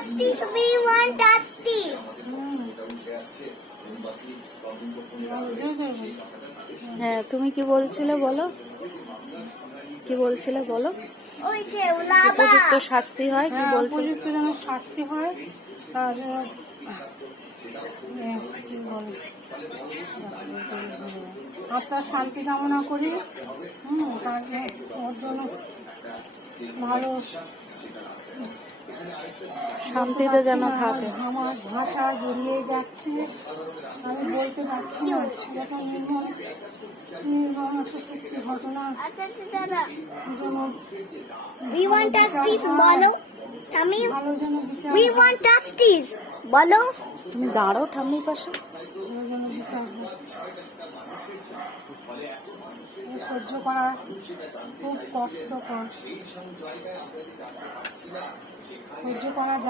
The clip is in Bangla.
justice. We want justice. হ্যাঁ, তুমি কি বলছিলে বলো, কি বলছিলে বলো। ওই যে উলাবা উপযুক্ত শাস্তি হয়, কি বলছিলে? উপযুক্ত যেন শাস্তি হয়, আর কি বলে, আত্মার শান্তি কামনা করি। তার ওর জন্য ভালো শান্তিতে যেন থাকে। আমার ভাষা জড়িয়ে যাচ্ছে, আমি বলতে পারছি না। যত নির্মম একটা সত্যি ঘটনা আচ্ছা দাদা যেন we want justice বলো আমি ভালো যেন বিচার we want justice বলো তুমি দাঁড়াও ঠাম্মির পাশে। ভালো যেন বিচার হয়। এই সহ্য করা খুব কষ্টকর, সহ্য করা যায়।